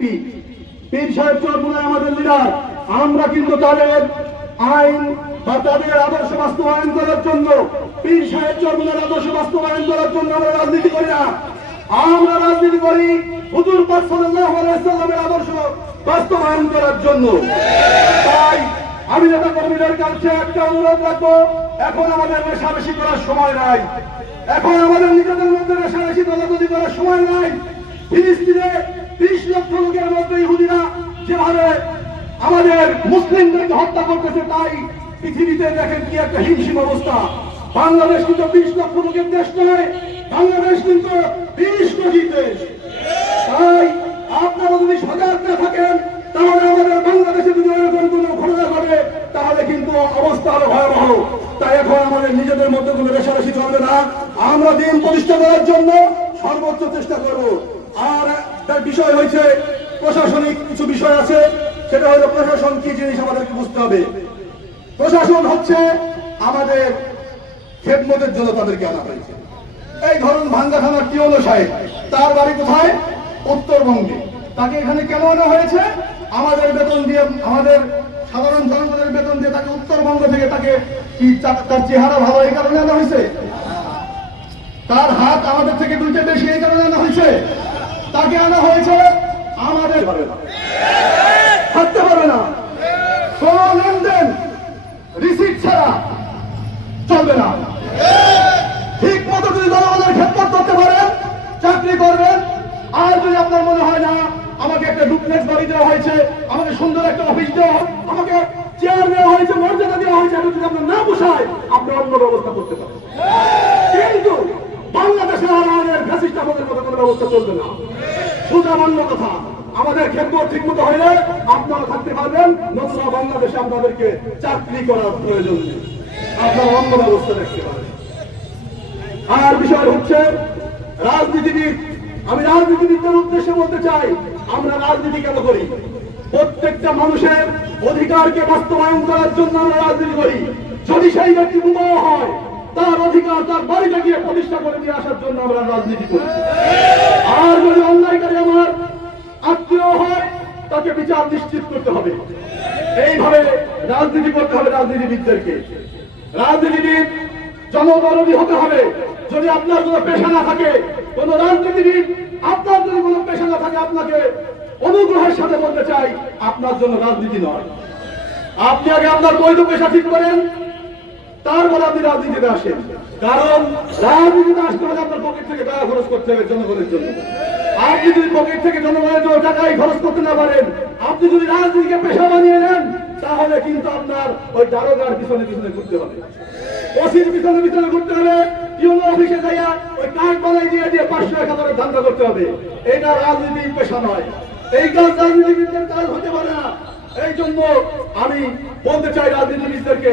MP পীর সাহেব চরমুনায় আমাদের লিডার আমরা কিন্তু তাদের আইন বা তাদের আদর্শ বাস্তবায়ন করার জন্য, পীর সাহেব চরমুনার আদর্শ বাস্তবায়ন করার জন্য আমরা রাজনীতি করি না। আমরা রাজনীতি করি হুজুর পাক আদর্শ বাস্তবায়ন করার জন্য। তাই আমি নেতা কর্মীদের কাছে একটা অনুরোধ রাখব, এখন আমাদের রেশারেশি করার সময় নাই। এখন আমাদের নিজেদের মধ্যে রেশারেশি দলাদলি করার সময় নাই। ফিলিস্তিনে ত্রিশ লক্ষ লোকের মধ্যে ইহুদিরা যেভাবে আমাদের মুসলিমদেরকে হত্যা করতেছে, তাই পৃথিবীতে দেখেন কি একটা হিমশিম অবস্থা। বাংলাদেশ কিন্তু বিশ লক্ষ লোকের দেশ নয়, বাংলাদেশ কিন্তু বিশ কোটি দেশ। তাই আপনারা যদি সজাগ না থাকেন, তাহলে আমাদের বাংলাদেশে যদি এরকম কোনো ঘটনা ঘটে, তাহলে কিন্তু অবস্থা আরও ভয়াবহ। তাই এখন আমাদের নিজেদের মধ্যে কোনো রেশারেশি চলবে না। আমরা দিন প্রতিষ্ঠা করার জন্য সর্বোচ্চ চেষ্টা করব। আর তার বিষয় হয়েছে, প্রশাসনিক কিছু বিষয় আছে, সেটা হলো প্রশাসন কি জিনিস আমাদেরকে বুঝতে হবে। প্রশাসন হচ্ছে আমাদের খেদমতের জন্য তাদেরকে আনা হয়েছে। এই ধরুন ভাঙ্গা থানার টিওলো সাহেব, তার বাড়ি কোথায়? উত্তরবঙ্গে। তাকে এখানে কেন আনা হয়েছে? আমাদের বেতন দিয়ে, আমাদের সাধারণ জনগণের বেতন দিয়ে তাকে উত্তরবঙ্গ থেকে তাকে কি তার চেহারা ভালো এই কারণে আনা হয়েছে? তার হাত আমাদের থেকে দুইটা বেশি এই কারণে আনা হয়েছে? তাকে আনা হয়েছে আমাদের পারবে থাকতে পারবে না। কোন লেনদেন রিসিট ছাড়া চলবে না। ঠিক মতো যদি জনগণের খেদমত করতে পারেন, চাকরি করবেন, আর যদি আপনার মনে হয় না, আমাকে একটা ডুপ্লেক্স বাড়ি দেওয়া হয়েছে, আমাকে সুন্দর একটা অফিস দেওয়া আমাকে চেয়ার দেওয়া হয়েছে, মর্যাদা দেওয়া হয়েছে এটা যদি আপনার না পোষায় আপনি অন্য ব্যবস্থা করতে পারেন কিন্তু বাংলাদেশের আর আমাদের ফ্যাসিস্ট আমাদের মতো কোনো ব্যবস্থা চলবে না সুদামান্য কথা আমাদের ক্ষেত্র মতো আপনারা থাকতে পারবেন। নতুবা বাংলাদেশে আপনাদেরকে চাকরি করার প্রয়োজন নেই। আপনারা অন্য ব্যবস্থা দেখতে পারেন। আর বিষয় হচ্ছে, রাজনীতিবিদ, আমি রাজনীতিবিদদের উদ্দেশ্যে বলতে চাই, আমরা রাজনীতি কেন করি? প্রত্যেকটা মানুষের অধিকারকে বাস্তবায়ন করার জন্য আমরা রাজনীতি করি। যদি সেই ব্যক্তি বিবাহ হয়, তার অধিকার তার বাড়িতে গিয়ে প্রতিষ্ঠা করে দিয়ে আসার জন্য আমরা রাজনীতি করি। আর যদি অন্যায়কারী আমার আত্মীয় হয় তাকে বিচার নিশ্চিত করতে হবে। এইভাবে রাজনীতি করতে হবে রাজনীতিবিদদেরকে। রাজনীতিবিদ জনদরদী হতে হবে। যদি আপনার কোনো পেশা না থাকে, কোন রাজনীতিবিদ আপনার যদি কোনো পেশা না থাকে, আপনাকে অনুগ্রহের সাথে বলতে চাই, আপনার জন্য রাজনীতি নয়। আপনি আগে আপনার বৈধ পেশা ঠিক করেন, তারপরে আপনি রাজনীতিতে আসেন। কারণ রাজনীতিতে আসতে হলে আপনার পকেট থেকে টাকা খরচ করতে হবে জনগণের জন্য। আপনি যদি পকেট থেকে জনগণের জন্য টাকাই খরচ করতে না পারেন, আপনি যদি রাজনীতিকে পেশা বানিয়ে নেন, তাহলে কিন্তু আপনার ওই দারোগার পিছনে পিছনে ঘুরতে হবে। ওসির পিছনে পিছনে ঘুরতে হবে ইউনো অফিসে যাইয়া ওই কার্ড বানাই দিয়ে দিয়ে পাঁচশো এক হাজারের ধান্দা করতে হবে। এটা রাজনীতির পেশা নয়। এই কাজ রাজনীতিবিদদের কাজ হতে পারে না। এই জন্য আমি বলতে চাই রাজনীতিবিদদেরকে,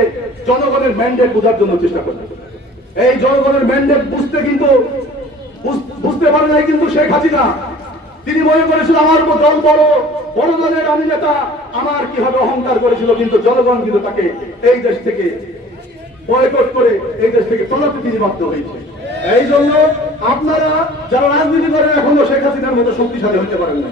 জনগণের ম্যান্ডেট বোঝার জন্য চেষ্টা করতে। এই জনগণের ম্যান্ডেট বুঝতে কিন্তু বুঝতে পারে নাই কিন্তু শেখ হাসিনা। তিনি মনে করেছিল আমার দল বড় বড় দলের আমি নেতা। আমার কীভাবে অহংকার করেছিল কিন্তু জনগণ কিন্তু তাকে এই দেশ থেকে বয়কট করে এই দেশ থেকে তলাতে তিনি বাধ্য হয়েছে। এই জন্য আপনারা যারা রাজনীতি করেন এখনও শেখ হাসিনার মতো শক্তিশালী হতে পারেন না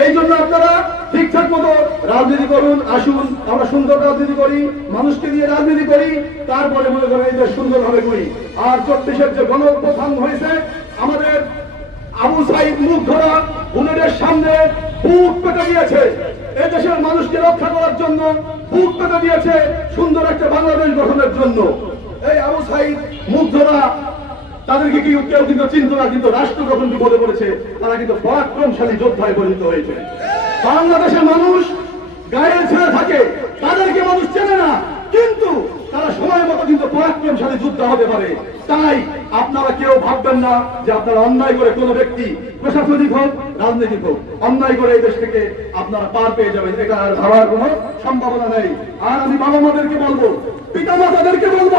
এই জন্য আপনারা ঠিকঠাক মতো রাজনীতি করুন, আসুন, আমরা সুন্দর রাজনীতি করি, মানুষকে নিয়ে রাজনীতি করি, তারপরে মনে করেন এই দেশ সুন্দরভাবে করি। আর চব্বিশের যে গণ প্রধান হয়েছে, আমাদের আবু সাইদ মুখ ধরা বুনেটের সামনে বুক পেতে দিয়েছে। এদেশের মানুষকে রক্ষা করার জন্য বুক পেতে দিয়েছে সুন্দর একটা বাংলাদেশ গঠনের জন্য। এই আবু সাইদ মুখ ধরা তাদেরকে কি কেউ কিন্তু চিন্ত কিন্তু রাষ্ট্র যখন বিপদে পড়েছে, তারা কিন্তু পরাক্রমশালী যোদ্ধায় পরিণত হয়েছে। বাংলাদেশের মানুষ গায়ের ছেড়ে থাকে, তাদেরকে মানুষ চেনে না, কিন্তু তারা সময় মতো কিন্তু পরাক্রমশালী যোদ্ধা হতে পারে। তাই আপনারা কেউ ভাববেন না যে আপনারা অন্যায় করে কোনো ব্যক্তি, প্রশাসনিক হোক, রাজনৈতিক হোক, অন্যায় করে এই দেশ থেকে আপনারা পার পেয়ে যাবেন, এটা আর ভাবার কোনো সম্ভাবনা নেই। আর আমি বাবা মাদেরকে বলব পিতা মাতাদেরকে বলব,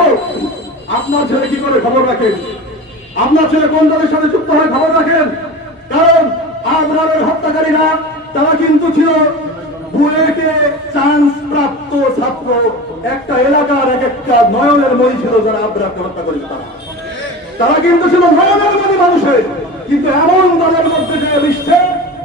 আপনার ছেলে কি করে খবর রাখেন? আপনার ছেলে কোন দলের সাথে যুক্ত হয় খবর রাখেন? কারণ আজরারের হত্যাকারীরা, তারা কিন্তু ছিল বুয়েটে চান্স প্রাপ্ত ছাত্র। একটা এলাকার এক একটা নয়নের মনি ছিল যারা আবরারকে হত্যা করেছে তারা। তারা কিন্তু ছিল নয়নের মনি মানুষের। কিন্তু এমন দলের মধ্যে যে মিশছে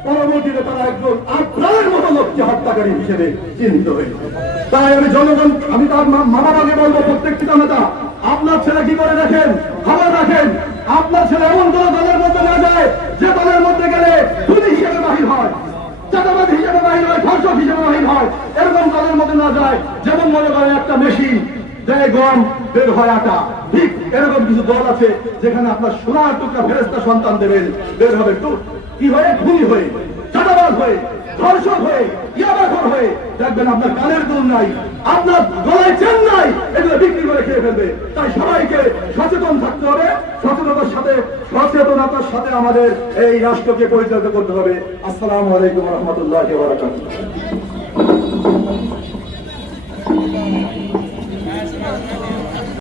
পরবর্তীতে তারা একজন আপনার মতো লোককে হত্যাকারী হিসেবে চিহ্নিত হয়েছে। তাই আমি জনগণ, আমি তার মা- বাবাকে বলব প্রত্যেকটি নেতা আপনার ছেলে কি করে দেখেন? খবর রাখেন। আপনার ছেলে এমন কোন দলের মধ্যে না যায় যে দলের মধ্যে গেলে খুনি হিসেবে বাহির হয় চাঁদাবাদ হিসেবে বাহির হয়, ধর্ষক হিসেবে বাহির হয়। এরকম দলের মধ্যে না যায়, যেমন মনে করেন একটা মেশিন, দেয় গম, বের হয় আটা। ঠিক এরকম কিছু দল আছে যেখানে আপনার সোনার টুকরা ফেরেস্তা সন্তান দেবেন, বের হবে। টু কি হয়ে? খুনি হয়ে চাঁদাবাদ হয়ে, ধর্ষক হয়ে ইয়াবাখর হয়ে দেখবেন আপনার কানের দুল নাই, আপনার গলায় চেন নাই, এগুলো বিক্রি করে খেয়ে ফেলবে। তাই সবাইকে সচেতন থাকতে হবে, সচেতনতার সাথে সচেতনতার সাথে আমাদের এই রাষ্ট্রকে পরিচালিত করতে হবে। আসসালামু আলাইকুম রহমতুল্লাহ